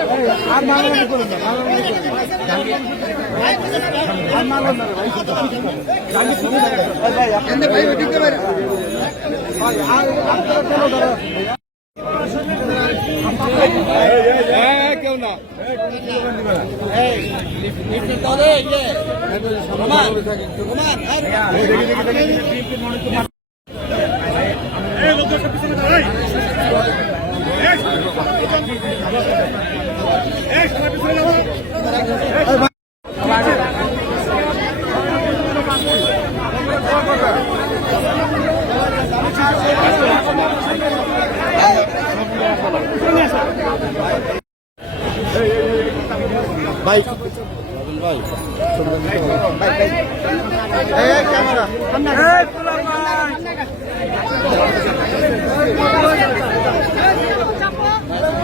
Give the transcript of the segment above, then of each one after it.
করুন না মারামারি করুন না। ভাই। ভাই আপনি ভাই।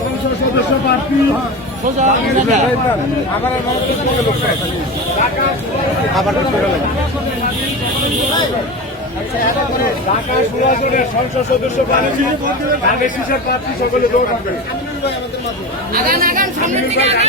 সব সদস্য প্রার্থী ঢাকা সুভাষনের সংসদ সদস্য প্রার্থী ধানের শীষের প্রার্থী সকলে দৌড় করবেন। আগান আগান সামনের দিকে আগান।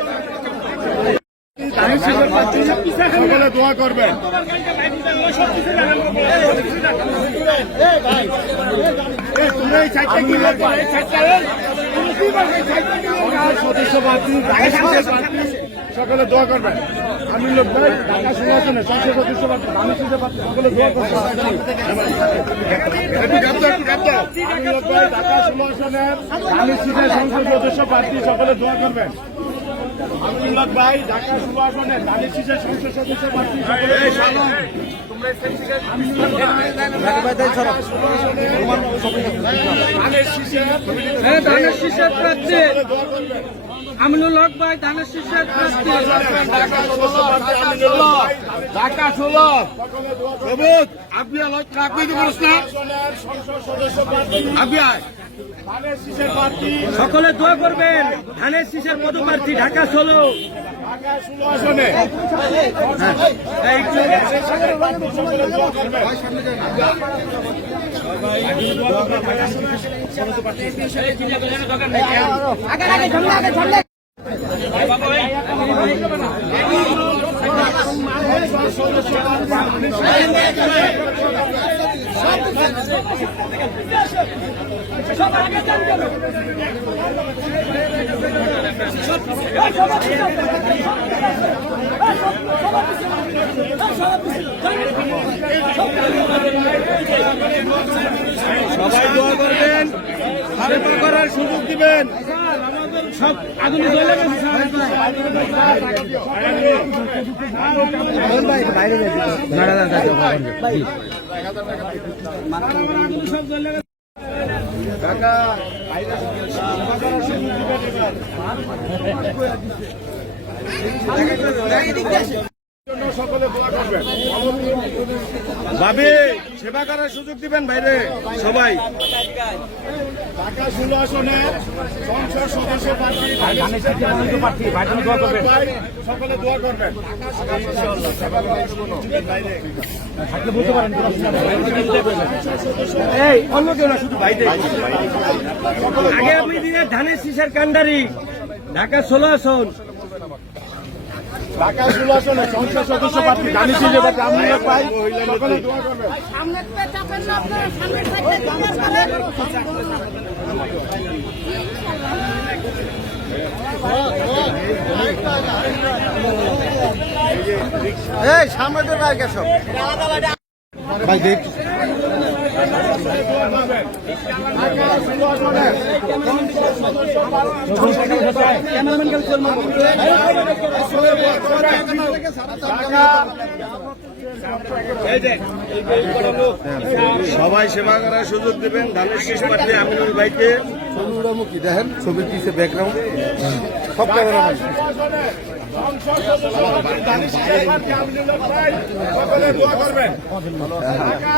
সকলে দোয়া করবেন বলবে? সদস্য সকলে দোয়া করবেন আমি লোক ভাই ঢাকা সদস্য সকলে দোয়া করবেন। আমি লোক ভাই ঢাকা সিটের সংসদ সদস্য সকলে দোয়া করবেন আমিনুল্লাহ ভাই ঢাকা সুভাষনে ধানের শীষের সংসদ সদস্য প্রার্থী ধানের শীষের হ্যাঁ প্রার্থী আমিনুল হক ভাই ধানের শীষের প্রার্থী ঢাকা ষোলো আপনি বলছ না? সংসদ আপনি ধানের শীষের প্রার্থী। সকলে দোয়া করবেন ধানের শীষের পদপ্রার্থী ঢাকা ষোলো। ঢাকা ষোলো আসনে। সকলে দোয়া করবেন আগান আগে আগে সবাই দোয়া করবেন সেবা করার সুযোগ দিবেন সব আগুনে জ্বলে গেছে কাকা বাইরে সেবা সেবা করার সুযোগ দিবেন বাইরে সবাই। ঢাকা ষোলো আসনে সংসদ সদস্য সকলে দোয়া করবেন। এই অন্য কেউ না শুধু ভাই আগে আপনি দিলেন ধানের শীষের কান্ডারি। ঢাকা ষোলো আসন। ঢাকা ষোলো আসনে সংসদ সদস্য প্রার্থী গানি ছিল এবার আমরা পাই সকলে দোয়া করবেন সামনে থেকে চাপেন না আপনারা সামনে থেকে চাপেন এই সামনে তো ভাই দেখ। সবাই সেবা করার সুযোগ দেবেন। ধানের শেষ প্রার্থী আমিনুল ভাইকে। মুখী দেখেন ছবির পিছিয়ে ব্যাকগ্রাউন্ড সব ক্যামেরা প্রার্থী ভাই সকলে দোয়া করবেন ঢাকা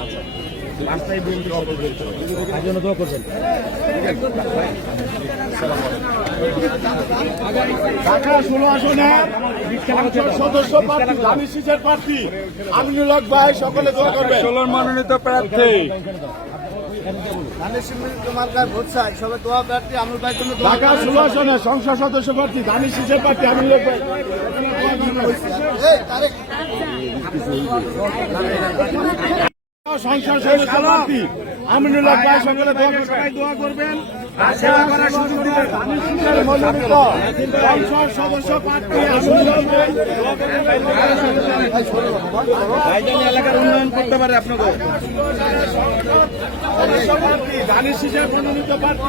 ষোলো আসনের সংসদ সদস্য প্রার্থী। এগুলো ভাই দেখে হই না ঢাকা ষোলো আসনে সদস্য প্রার্থী হক ভাই সকলে দোয়া করবেন ষোলোর মনোনীত প্রার্থী সংসদ সদস্য প্রার্থী দানি সিজের প্রার্থী আমিনুল সংসদ সদস্য প্রার্থী আমিনুল হক ভাই সকলে দোয়া করবেন সংসদ সদস্য প্রার্থী এলাকার উন্নয়ন করতে পারে আপনাকে মনোনীত প্রার্থী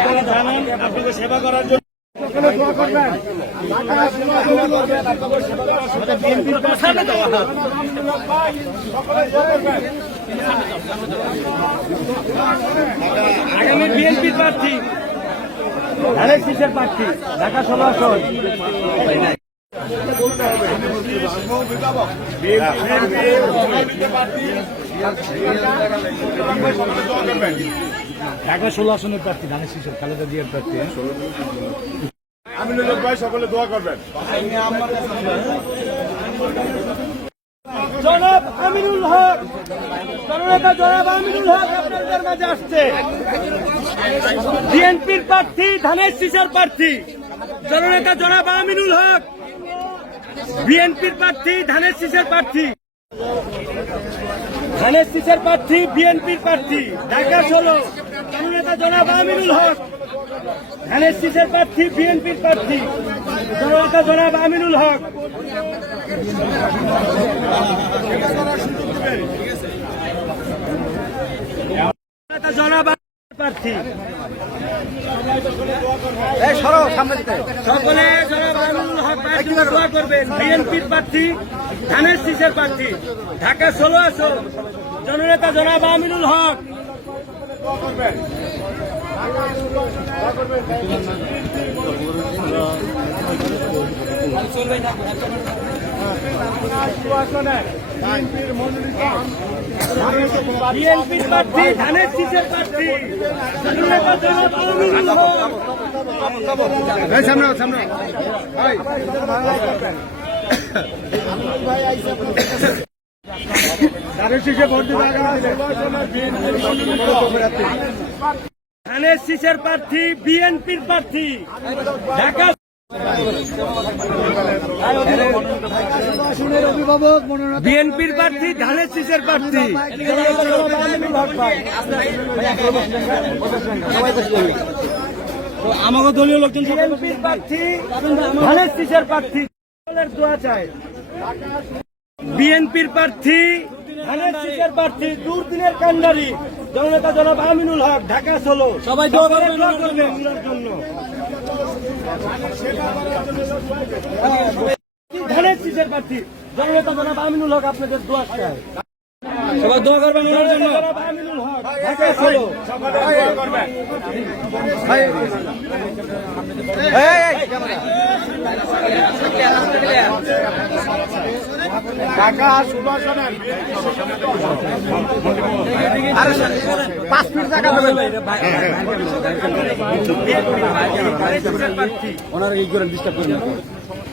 সেবা করার জন্য বিএনপির আগামী বিএনপির প্রার্থী ধানের শীষের প্রার্থী ঢাকা ষোলো আসন ঢাকা ষোলো আসনের প্রার্থী ধানের শিশুর খালেদা জিয়ার প্রার্থী আমিনুল হক ভাই সকলে দোয়া করবেন। জনাব আমিনুল হক জননেতা জনাব আমিনুল হক আপনাদের মাঝে আসছে। বিএনপির প্রার্থী ধানের শীষের প্রার্থী জননেতা জনাব আমিনুল হক বিএনপির প্রার্থী ধানের শীষের প্রার্থী। ধানের প্রার্থী, বিএনপির প্রার্থী, ঢাকা ষোলো। নেতা জনাব আমিনুল হক ধানের শীষের প্রার্থী, বিএনপির প্রার্থী। জননেতা জনাব আমিনুল হক। জনাব প্রার্থী। সকলে দোয়া করবেন। বিএনপির প্রার্থী ধানের শীষের প্রার্থী। ঢাকা ষোলো আসন জননেতা জনাব আমিনুল হক। করবেন ঢাকা ষোলো আসনে দোয়া করবেন বিএনপির প্রার্থী ধানের শীষের প্রার্থী। জননেতা জনাব আমিনুল হক এই। সামনে সামনে ধানের শীষে ভোট দিবে? ধানের শীষের প্রার্থী বিএনপির প্রার্থী। ঢাকা বিএনপির প্রার্থী, ধানের শীষের প্রার্থী। আমাকে দলীয় লোকজন বিএনপির প্রার্থী, ধানের শীষের প্রার্থী। দোয়া চায় বিএনপির প্রার্থী, ধানের শীষের প্রার্থী, দুর্দিনের কান্ডারি জননেতা জনাব আমিনুল হক ঢাকা ষোলো সবাই জন্য। ধানের প্রার্থী জননেতা জনাব আমিনুল হক আপনাদের দোয়া চায় সবাই দোয়া করবেন ওনার জন্য। ঢাকা ষোলো ঢাকা সুভাষণা ধানের শীষের প্রার্থী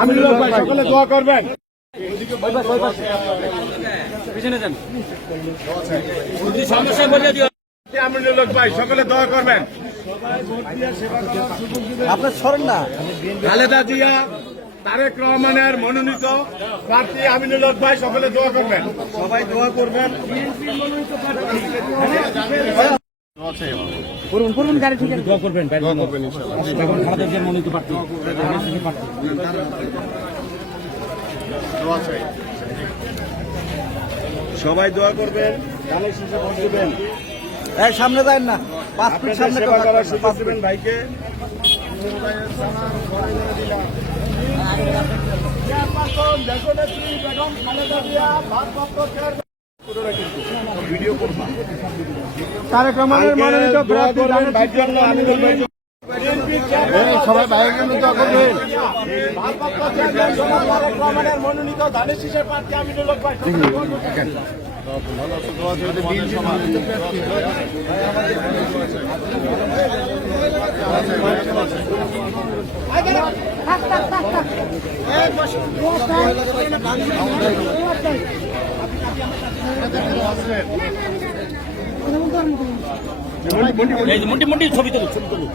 আমিনুল হক ভাই। সকলে দোয়া করবেন। আমিনুল হক ভাই সকলে দোয়া করবেন। আপনার সরেন না? খালেদা জিয়া তারেক রহমানের মনোনীত প্রার্থী আমিনুল হক ভাই সকলে দোয়া করবেন। সবাই দোয়া করবেন। সবাই দোয়া করবেন। ধানের শীষে ভোট দেবেন। এই সামনে যায় না। পাঁচ ফিট সামনে করার সুযোগ দেবেন ভাইকে। তারেক রহমানের মনোনীত প্রার্থী সবাই জন্য করবেন ভারপ্রাপ্ত চেয়ারম্যান জনাব তারেক রহমানের মনোনীত ধানের শীষের প্রার্থী আমিনুল হক ভাই মুন্ডি মুন্ডি ছবি তুলো ছবি তুলো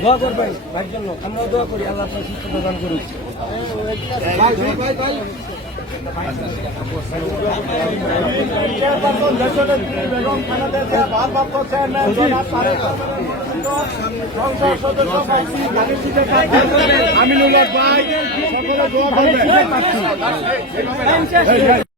দোয়া করবেন ভাইয়ের জন্য আমরাও দোয়া করি আল্লাহ সুস্থ প্রদান করুন চেয়ারপারসন দেশনেত্রী বেগম খালেদা জিয়া ভারপ্রাপ্ত চেয়ারম্যান জনাব তারেক সংসদ সদস্য প্রার্থী ধানের শীষের আমিনুল ভাই সকলে দোয়া করবেন